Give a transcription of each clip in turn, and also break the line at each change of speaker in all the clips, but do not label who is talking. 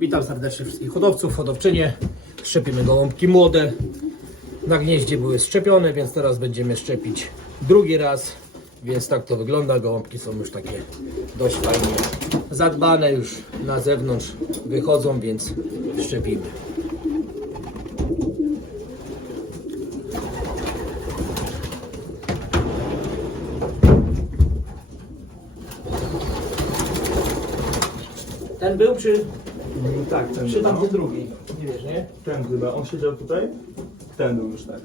Witam serdecznie wszystkich hodowców, hodowczynie. Szczepimy gołąbki młode. Na gnieździe były szczepione, więc teraz będziemy szczepić drugi raz. Więc tak to wygląda. Gołąbki są już takie dość fajnie zadbane, już na zewnątrz wychodzą, więc szczepimy. Ten był czy, Tak, ten czy był, tamten no. drugi? Nie wiesz, nie? Ten chyba, on siedział tutaj? Ten był już tak.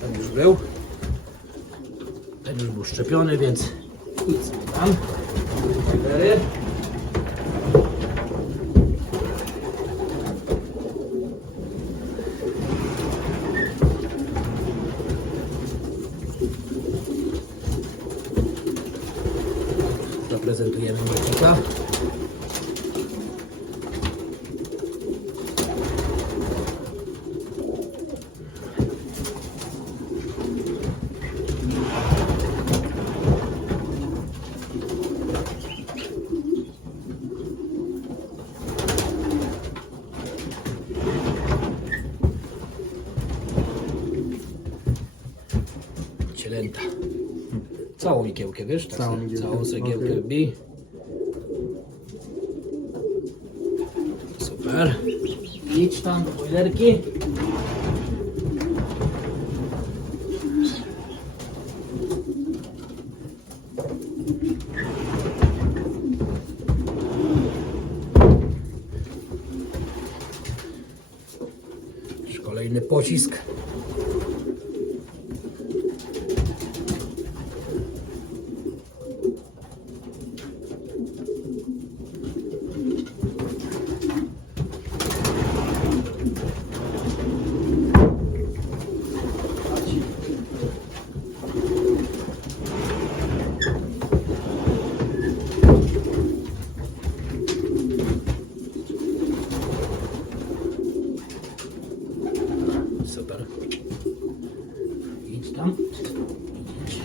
Ten już był. Ten już był szczepiony, więc nic nie tam. Cztery. Całą igiełkę, wiesz? Tak, Całą igiełkę, Całą cegiełkę okej. wbij. Super. Idź tam do bojlerki. Już Kolejny pocisk. Super. Idź tam. Idź.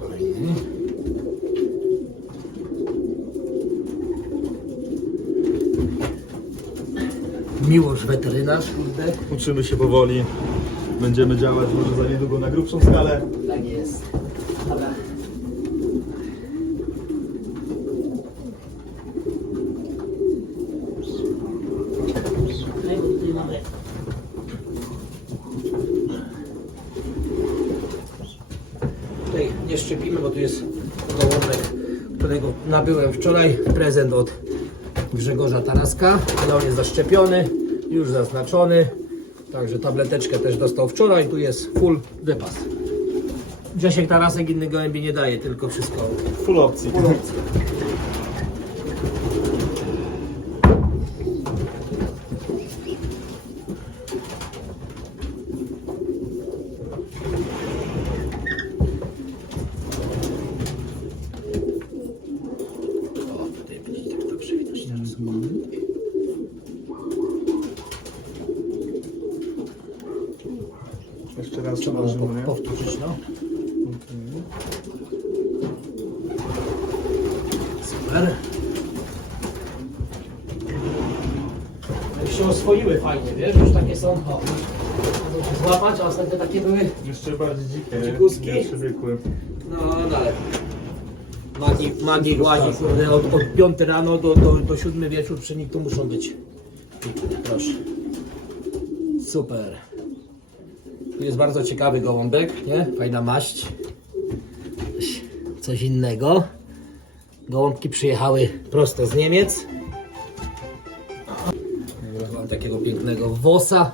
Kolejny. Miłość weterynarz, kurde.
Uczymy się powoli. Będziemy działać może za niedługo na grubszą skalę.
Tak jest. Dobra. Tutaj, nie szczepimy, bo tu jest gołąbek, którego nabyłem wczoraj. Prezent od Grzegorza Taraska, ale on jest zaszczepiony, już zaznaczony. Także tableteczkę też dostał wczoraj. Tu jest full wypas. Grzesiek Tarasek innych gołębi nie daje, tylko wszystko Full opcji. full opcji.
O, tutaj będzie tak dobrze widać teraz. Jeszcze raz
Trzeba przełożymy, po- nie? powtórzyć, no. Super. Już oswoiły fajnie, wiesz, już takie są, o, mogą się złapać, a ostatnio takie były,
Jeszcze bardziej dzikie. Dzikuski? Nie przywykły.
no, no ale magii, magii łazi, kurde, od, od 5 rano do, do, do 7 wieczór przy nich tu muszą być. Proszę. Super. Tu jest bardzo ciekawy gołąbek, nie? Fajna maść. Coś innego. Gołąbki przyjechały prosto z Niemiec. pewnego wosa.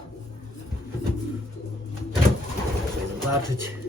Zobaczyć.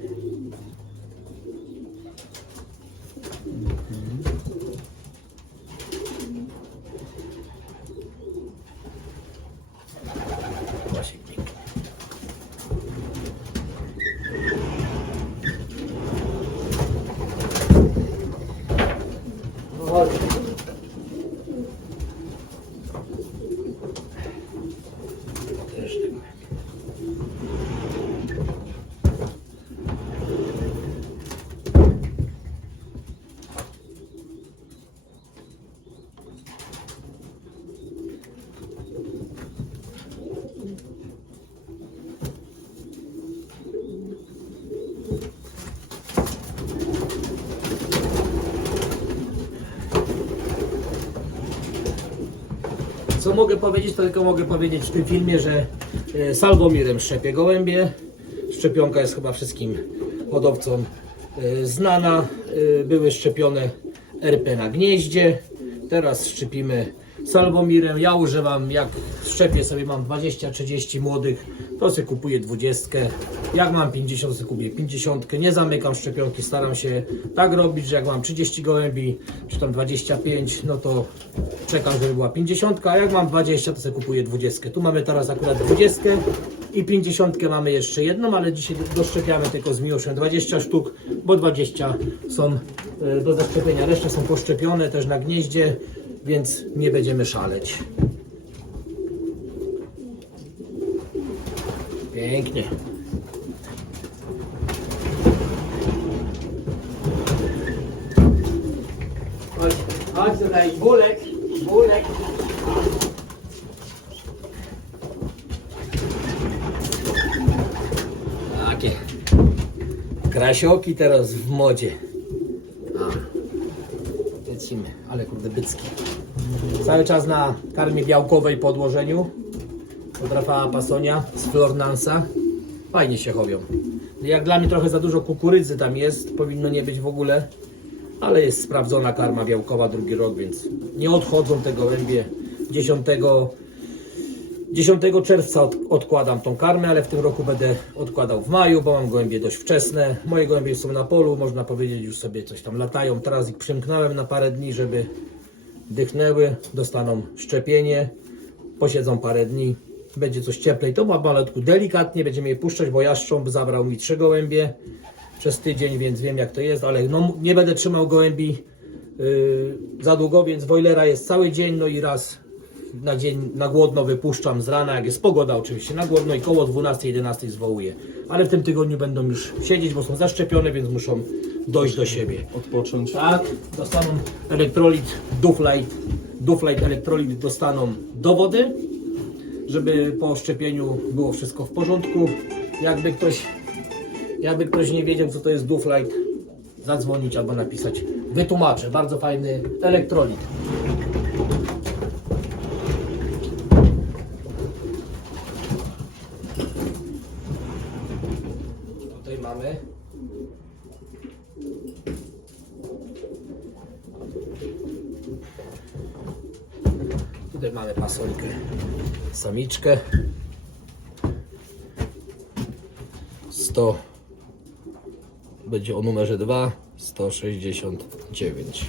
Co mogę powiedzieć, to tylko mogę powiedzieć w tym filmie, że e, Salwomirem szczepię gołębie. Szczepionka jest chyba wszystkim hodowcom e, znana. E, Były szczepione RP na gnieździe. Teraz szczepimy Salwomirem. Ja używam, jak szczepię sobie mam 20-30 młodych, to sobie kupuję 20. Jak mam 50, to kupuję 50. Nie zamykam szczepionki, staram się tak robić, że jak mam 30 gołębi, czy tam 25, no to czekam, żeby była 50, a jak mam 20, to sobie kupuję 20. Tu mamy teraz akurat 20 i 50 mamy jeszcze jedną, ale dzisiaj doszczepiamy tylko z miłością 20 sztuk, bo 20 są e, do zaszczepienia. Resztę są poszczepione też na gnieździe, więc nie będziemy szaleć. Pięknie. Chodź, chodź tutaj, bulek, bulek. Takie krasioki teraz w modzie. Lecimy, ale kurde bycki. Cały czas na karmie białkowej po odłożeniu. Od Rafała Pasonia z Flornansa. Fajnie się chowią. Jak dla mnie trochę za dużo kukurydzy tam jest, powinno nie być w ogóle. Ale jest sprawdzona karma białkowa drugi rok, więc nie odchodzą te gołębie. 10, 10 czerwca od, odkładam tą karmę, ale w tym roku będę odkładał w maju, bo mam gołębie dość wczesne. Moje gołębie są na polu, można powiedzieć, już sobie coś tam latają. Teraz ich przymknąłem na parę dni, żeby dychnęły, dostaną szczepienie, posiedzą parę dni, będzie coś cieplej. To ma malutku delikatnie, będziemy je puszczać, bo jaszcząb zabrał mi trzy gołębie przez tydzień, więc wiem jak to jest, ale no, nie będę trzymał gołębi yy, za długo, więc wojlera jest cały dzień, no i raz na dzień na głodno wypuszczam z rana, jak jest pogoda oczywiście, na głodno i koło 12-11 zwołuję. Ale w tym tygodniu będą już siedzieć, bo są zaszczepione, więc muszą dojść do siebie. Odpocząć. Tak, dostaną elektrolit Duflight, Duflight elektrolit dostaną do wody, żeby po szczepieniu było wszystko w porządku. Jakby ktoś, jakby ktoś nie wiedział co to jest Duflight, zadzwonić albo napisać. Wytłumaczę, bardzo fajny elektrolit. Tutaj mamy Tutaj mamy pasonkę, samiczkę. 100 będzie o numerze 2, 169.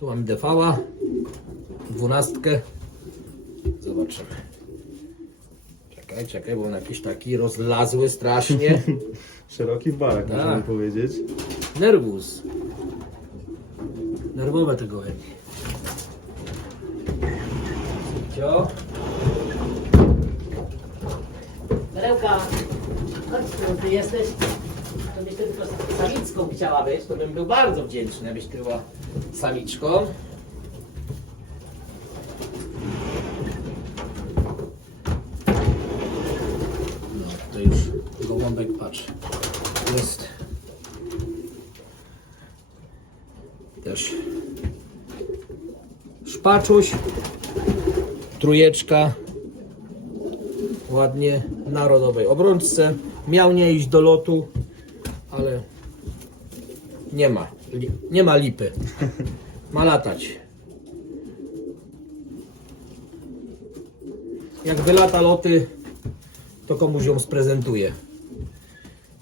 Tu mam DV-a. Dwunastkę. Zobaczymy. Czekaj, czekaj, bo on jakiś taki rozlazły strasznie.
Szeroki w barach, Tak. możemy powiedzieć.
Nerwus. Nerwowe te gołębie. Cio. Perełka, chodź tu, ty jesteś. To byś ty tylko samicką chciała być, to bym był bardzo wdzięczny, abyś była samiczką. No, to już gołąbek, patrz, jest też szpaczuś, trujeczka, ładnie na rodowej obrączce. Miał nie iść do lotu, ale nie ma nie ma lipy. Ma latać. Jak wylata loty, to komuś ją sprezentuję.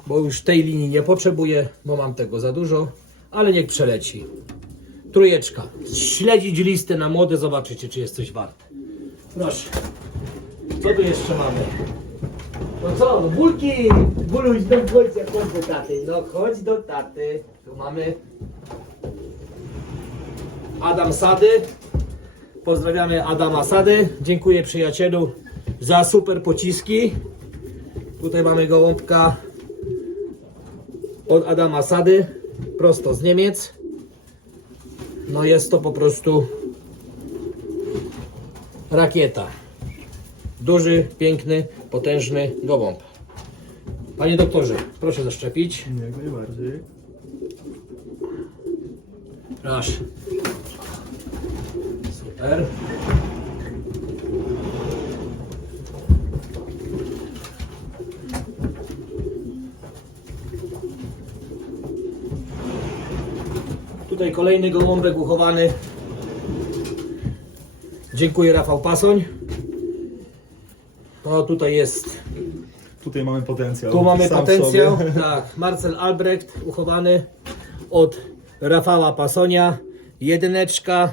Bo już tej linii nie potrzebuję, bo mam tego za dużo, ale niech przeleci. Trójeczka. Śledzić listę na młode, zobaczycie, czy jest coś warte. Proszę. Co tu jeszcze mamy? No co, no bulki! Buluś, no chodź, chodź do taty. No chodź do taty. Tu mamy Adam Sady. Pozdrawiamy Adama Sady. Dziękuję przyjacielu za super pociski. Tutaj mamy gołąbka od Adama Sady, prosto z Niemiec. No jest to po prostu rakieta. Duży, piękny, potężny gołąb. Panie doktorze, proszę zaszczepić.
Jak najbardziej.
Proszę. Super. Tutaj kolejny gołąbek uchowany. Dziękuję Rafał Pasoń. To tutaj jest
Tutaj mamy potencjał.
tu mamy Sam potencjał. sobie. Tak, Marcel Albrecht uchowany od Rafała Pasonia. Jedyneczka.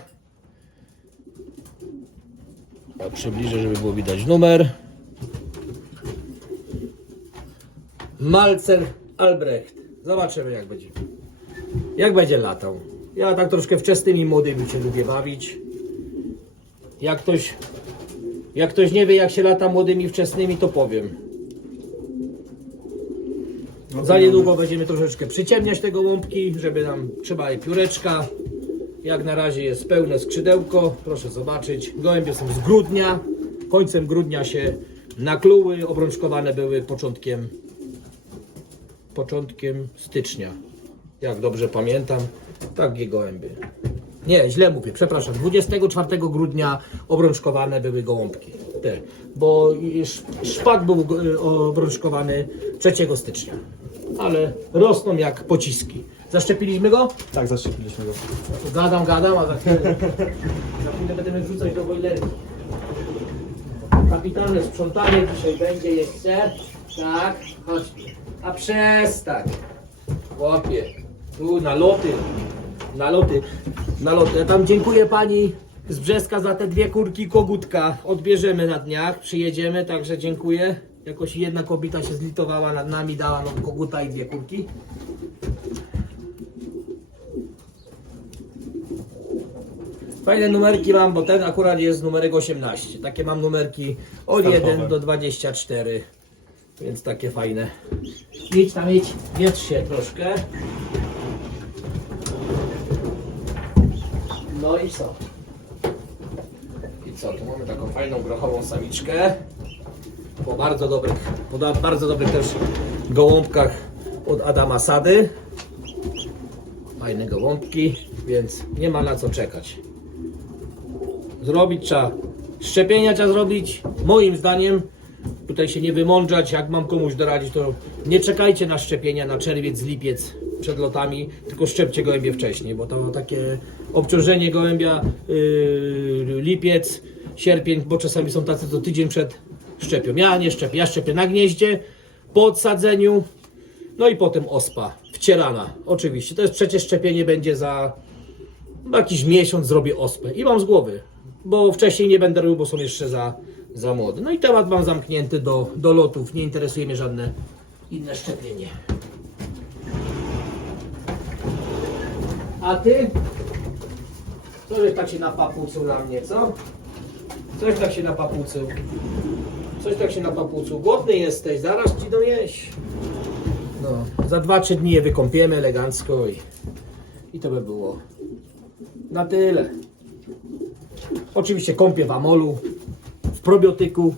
A przybliżę, żeby było widać numer. Marcel Albrecht. Zobaczymy jak będzie. Jak będzie latał. Ja tak troszkę wczesnymi młodymi się lubię bawić. Jak ktoś, jak ktoś nie wie jak się lata młodymi wczesnymi, to powiem. Za niedługo będziemy troszeczkę przyciemniać te gołąbki, żeby nam trzeba je pióreczka. Jak na razie jest pełne skrzydełko, proszę zobaczyć. Gołębie są z grudnia, końcem grudnia się nakluły, obrączkowane były początkiem, początkiem stycznia. Jak dobrze pamiętam, takie gołębie. Nie, źle mówię, przepraszam. 24 grudnia obrączkowane były gołąbki. Te, bo sz- szpak był e, obrączkowany 3 stycznia. Ale rosną jak pociski. Zaszczepiliśmy go?
Tak, zaszczepiliśmy go.
Gadam, gadam, a za chwilę, za chwilę będziemy wrzucać do bojlerki. Kapitalne sprzątanie dzisiaj będzie jeszcze. Tak, chodźmy. A przestań. Chłopie, tu na loty, na loty, na loty. Ja tam dziękuję pani z Brzeska za te dwie kurki kogutka. Odbierzemy na dniach, przyjedziemy, także dziękuję. Jakoś jedna kobieta się zlitowała nad nami, dała nam koguta i dwie kurki. Fajne numerki mam, bo ten akurat jest numerek 18. Takie mam numerki od Startowe. 1 do 24. Więc takie fajne. Idź tam, idź. Wietrz się troszkę. No i co? I co? Tu mamy taką fajną grochową samiczkę. Po bardzo dobrych, po bardzo dobrych też gołąbkach od Adama Sady. Fajne gołąbki, więc nie ma na co czekać zrobić trzeba. Szczepienia trzeba zrobić. Moim zdaniem, tutaj się nie wymądrzać, jak mam komuś doradzić, to nie czekajcie na szczepienia na czerwiec, lipiec przed lotami, tylko szczepcie gołębie wcześniej, bo to takie obciążenie gołębia yy, lipiec, sierpień, bo czasami są tacy, co tydzień przed szczepią. Ja nie szczepię, ja szczepię na gnieździe, po odsadzeniu, no i potem ospa, wcierana. Oczywiście, to jest przecież szczepienie będzie za jakiś miesiąc zrobię ospę i mam z głowy, bo wcześniej nie będę robił, bo są jeszcze za, za młode. No i temat mam zamknięty do, do lotów, nie interesuje mnie żadne inne szczepienie. A ty? Co żeś tak się napapucił na mnie, co? Coś tak się napapucił. Coś tak się napapucił. Głodny jesteś, zaraz ci dojeść. No, za 2-3 dni je wykąpiemy elegancko i, i to by było. Na tyle. Oczywiście kąpię w amolu, w probiotyku.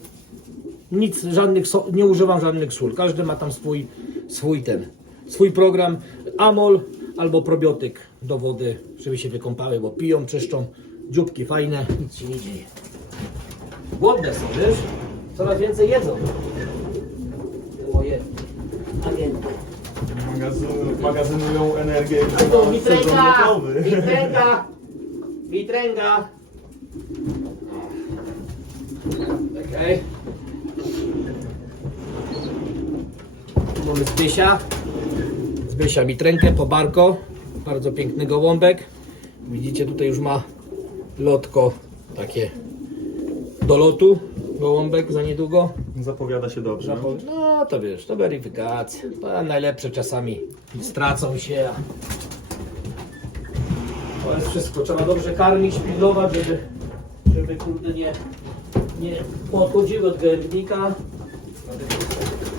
nic, żadnych, so, nie używam żadnych sól. Każdy ma tam swój, swój ten, swój program. Amol albo probiotyk do wody, żeby się wykąpały, bo piją, czyszczą, dzióbki fajne, nic się nie dzieje. Głodne są, wiesz? Coraz więcej jedzą. Te moje agenty.
Magazyn, magazynują energię
A to na sezon witręga! Tu mamy Zbysia. Zbysia witrękę po barko. Bardzo piękny gołąbek. Widzicie, tutaj już ma lotko takie do lotu. Gołąbek za niedługo.
Zapowiada się dobrze. Zapo-
No to wiesz, to weryfikacja. To najlepsze czasami stracą się. a To jest wszystko. Trzeba dobrze karmić, pilnować, żeby, żeby kurde nie, nie podchodziły od gębnika.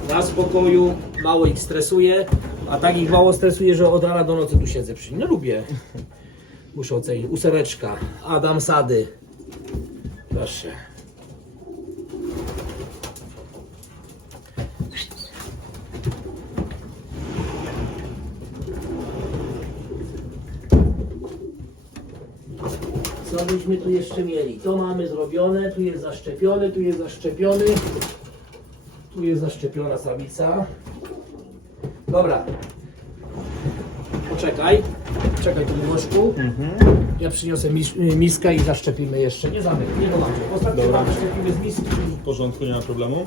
Na spokoju, mało ich stresuje, a tak ich mało stresuje, że od rana do nocy tu siedzę przy nim. Nie lubię. Muszę ocenić. Ósemeczka, Adam Sady. Proszę. Byśmy tu jeszcze mieli? To mamy zrobione, tu jest zaszczepiony, tu jest zaszczepiony. Tu jest zaszczepiona samica. Dobra. Poczekaj. Czekaj tu Miłoszku. Ja przyniosę mis miskę i zaszczepimy jeszcze. Nie zamykaj, nie domacie. Ostatnio Dobra. mamy szczepimy z miski.
W porządku, nie ma problemu.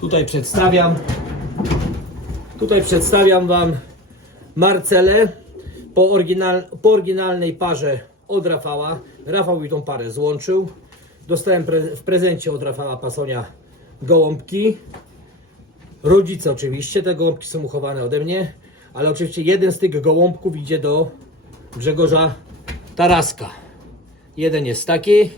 Tutaj przedstawiam Tutaj przedstawiam Wam Marcelę po, oryginal, po oryginalnej parze od Rafała. Rafał mi tą parę złączył. Dostałem pre, w prezencie od Rafała Pasonia gołąbki. Rodzice oczywiście, te gołąbki są uchowane ode mnie, ale oczywiście jeden z tych gołąbków idzie do Grzegorza Taraska. Jeden jest taki,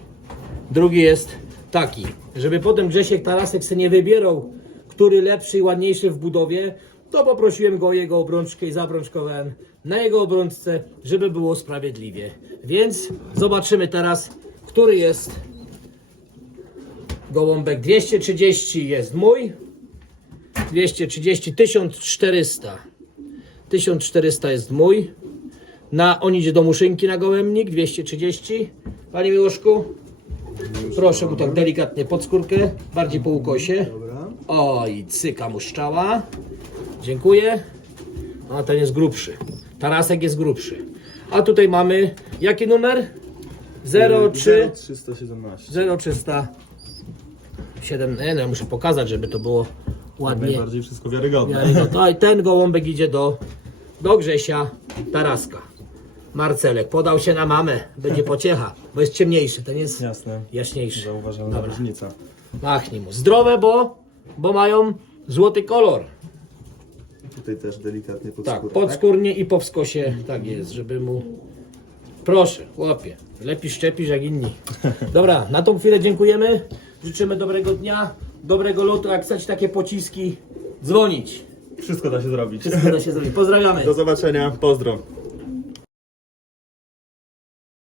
drugi jest taki. Żeby potem Grzesiek Tarasek sobie nie wybierał, który lepszy i ładniejszy w budowie, to poprosiłem go o jego obrączkę i zabrączkowałem na jego obrączce, żeby było sprawiedliwie. Więc zobaczymy teraz, który jest gołąbek. 230 jest mój, 230, 1400. 1400 jest mój. Na, on idzie do muszynki na gołębnik, 230. Panie Miłoszku, proszę mu tak delikatnie pod skórkę, bardziej po ukosie. Oj, cyka mu szczała. Dziękuję. A ten jest grubszy. Tarasek jest grubszy. A tutaj mamy, jaki numer? 03
0317.
0307. Nie, no, ja muszę pokazać, żeby to było ładnie.
Najbardziej wszystko wiarygodne.
wiarygodne. No i ten gołąbek idzie do, do Grzesia Taraska. Marcelek podał się na mamę. Będzie pociecha, bo jest ciemniejszy. Ten jest Jasne. jaśniejszy.
Zauważalna Dobra. różnica.
Machnij mu. Zdrowe, bo, bo mają złoty kolor.
Tutaj też delikatnie pod Tak, skórę,
podskórnie i po wskosie. Tak jest, żeby mu... Proszę, chłopie. Lepiej szczepisz jak inni. Dobra, na tą chwilę dziękujemy. Życzymy dobrego dnia, dobrego lotu. Jak chcecie takie pociski, dzwonić.
Wszystko da się zrobić.
Wszystko da się zrobić. Pozdrawiamy.
Do zobaczenia. Pozdro.